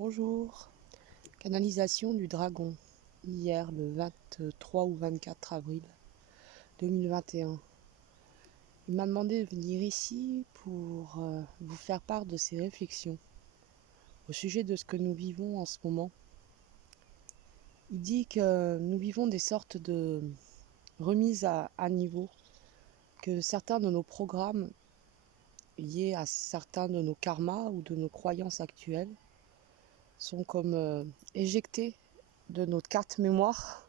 Bonjour, canalisation du dragon, hier le 23 ou 24 avril 2021. Il m'a demandé de venir ici pour vous faire part de ses réflexions au sujet de ce que nous vivons en ce moment. Il dit que nous vivons des sortes de remises à niveau, que certains de nos programmes liés à certains de nos karmas ou de nos croyances actuelles sont comme éjectés de notre carte mémoire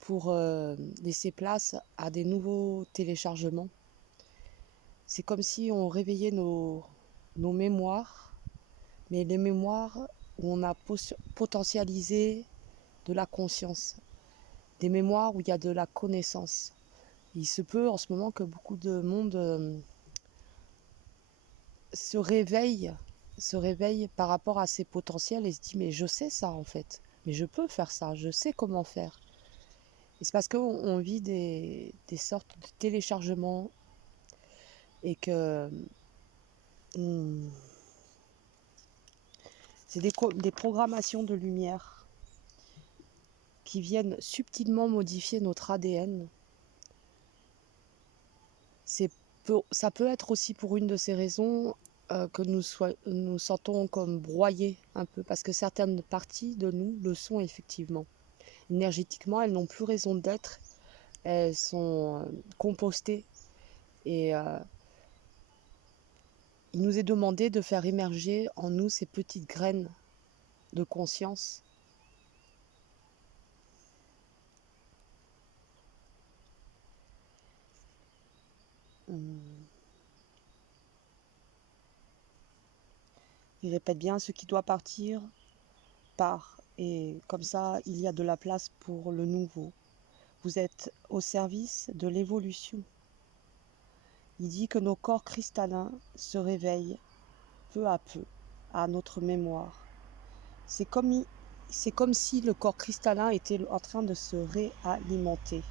pour laisser place à des nouveaux téléchargements. C'est comme si on réveillait nos mémoires, mais les mémoires où on a potentialisé de la conscience, des mémoires où il y a de la connaissance. Il se peut en ce moment que beaucoup de monde se réveille par rapport à ses potentiels et se dit mais je sais ça en fait, mais je peux faire ça, je sais comment faire. Et c'est parce qu'on vit des sortes de téléchargements et que c'est des programmations de lumière qui viennent subtilement modifier notre ADN. Ça peut être aussi pour une de ces raisons que nous sentons comme broyés un peu, parce que certaines parties de nous le sont effectivement. Énergétiquement, elles n'ont plus raison d'être, elles sont compostées et il nous est demandé de faire émerger en nous ces petites graines de conscience. Il répète bien: ce qui doit partir part, et comme ça il y a de la place pour le nouveau. Vous êtes au service de l'évolution. Il dit que nos corps cristallins se réveillent peu à peu à notre mémoire. C'est comme si le corps cristallin était en train de se réalimenter.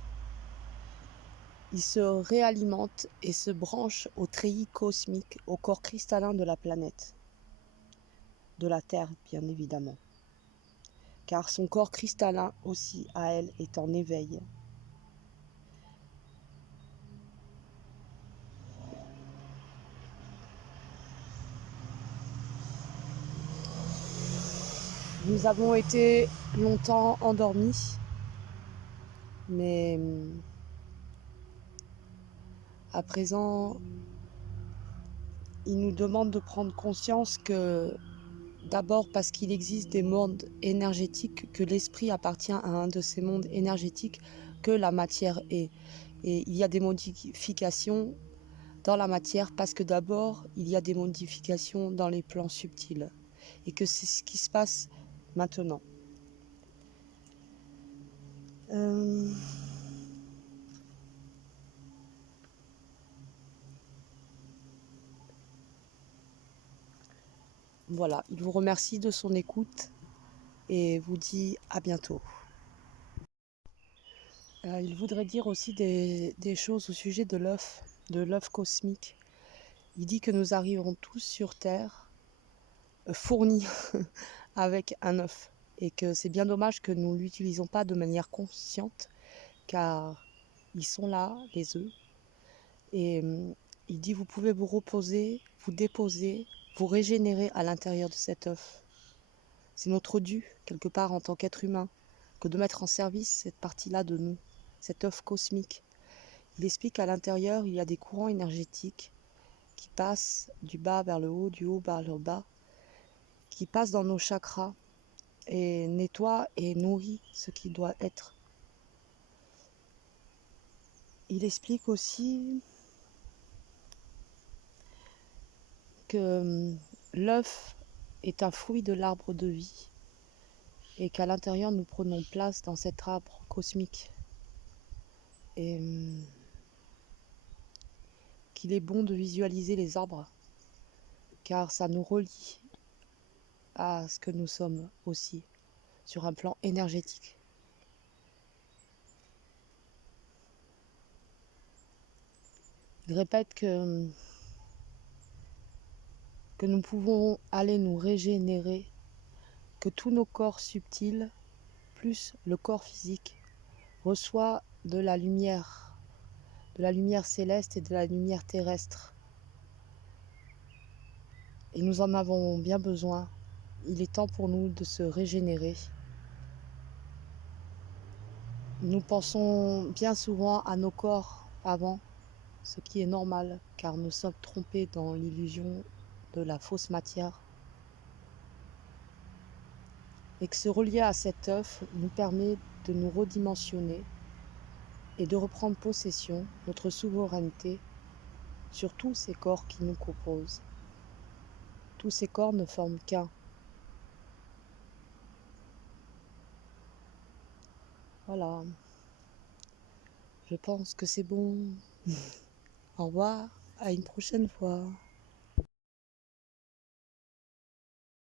Il se réalimente et se branche au treillis cosmique, au corps cristallin de la planète, de la Terre bien évidemment. Car son corps cristallin aussi, à elle, est en éveil. Nous avons été longtemps endormis, mais à présent, il nous demande de prendre conscience que, d'abord parce qu'il existe des mondes énergétiques, que l'esprit appartient à un de ces mondes énergétiques, que la matière est. Et il y a des modifications dans la matière parce que d'abord, il y a des modifications dans les plans subtils. Et que c'est ce qui se passe maintenant. Voilà, il vous remercie de son écoute et vous dit à bientôt. Il voudrait dire aussi des choses au sujet de l'œuf cosmique. Il dit que nous arriverons tous sur Terre fournis avec un œuf et que c'est bien dommage que nous ne l'utilisons pas de manière consciente car ils sont là, les œufs. Et il dit vous pouvez vous reposer, vous déposer, vous régénérer à l'intérieur de cet œuf. C'est notre dû, quelque part, en tant qu'être humain, que de mettre en service cette partie-là de nous, cet œuf cosmique. Il explique qu'à l'intérieur, il y a des courants énergétiques qui passent du bas vers le haut, du haut vers le bas, qui passent dans nos chakras et nettoient et nourrit ce qui doit être. Il explique aussi que l'œuf est un fruit de l'arbre de vie et qu'à l'intérieur nous prenons place dans cet arbre cosmique et qu'il est bon de visualiser les arbres car ça nous relie à ce que nous sommes aussi sur un plan énergétique. Il répète que nous pouvons aller nous régénérer que tous nos corps subtils, plus le corps physique, reçoit de la lumière céleste et de la lumière terrestre. Et nous en avons bien besoin. Il est temps pour nous de se régénérer. Nous pensons bien souvent à nos corps avant, ce qui est normal, car nous sommes trompés dans l'illusion de la fausse matière. Et que se relier à cet œuf nous permet de nous redimensionner et de reprendre possession, notre souveraineté, sur tous ces corps qui nous composent. Tous ces corps ne forment qu'un. Voilà, je pense que c'est bon. Au revoir, à une prochaine fois.